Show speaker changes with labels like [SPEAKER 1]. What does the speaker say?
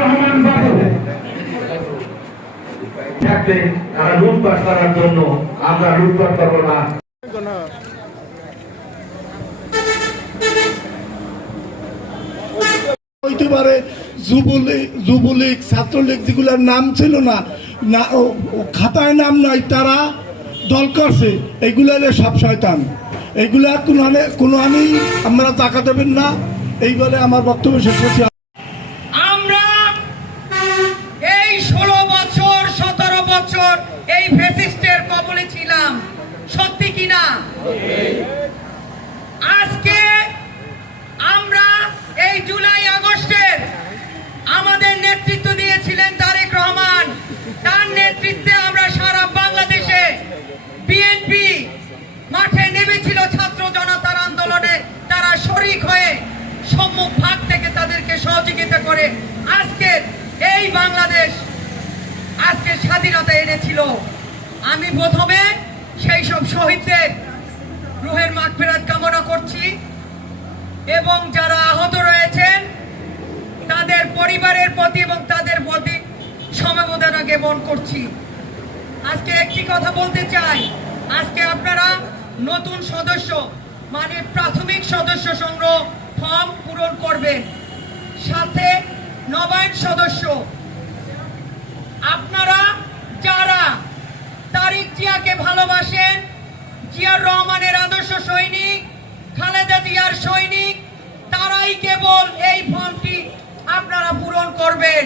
[SPEAKER 1] রহমান বাবু।
[SPEAKER 2] তারা লুটপাট করার জন্য আমরা লুটপাট করব না।
[SPEAKER 3] যুবলীগ ছাত্রলীগ নাম ছিল না না খাতায় নাম নাই, তারা দল করছে। এগুলো সব শয়তান। এগুলা কোনো আমরা টাকা দেবেন না। এই বলে আমার বক্তব্য শেষ করছি।
[SPEAKER 4] এই ফেসিস্টের কবলে ছিলাম। সত্যি কিনা আজকে আমরা এই জুলাই আগস্টের আমাদের নেতৃত্ব দিয়েছিলেন তারেক রহমান। তার নেতৃত্বে আমরা সারা বাংলাদেশে বিএনপি মাঠে নেমেছিল ছাত্র জনতার আন্দোলনে। তারা শরিক হয়ে সম্মুখ ভাগ থেকে তাদেরকে সহযোগিতা করে আজকে এই বাংলাদেশ আজকে স্বাধীনতা এনেছিল। আমি প্রথমে সেই সব শহীদদের রুহের মাগফিরাত কামনা করছি এবং যারা আহত রয়েছেন, তাদের পরিবারের প্রতি এবং তাদের প্রতি সমবেদনা জ্ঞাপন করছি। আজকে একটি কথা বলতে চাই। আজকে আপনারা নতুন সদস্য মানে প্রাথমিক সদস্য সংগ্রহ ফর্ম পূরণ করবেন। সাথে নবায়ন সদস্য আদর্শ সৈনিক খালেদা জিয়ার সৈনিক তারাই কেবল এই ফর্মটি আপনারা পূরণ করবেন।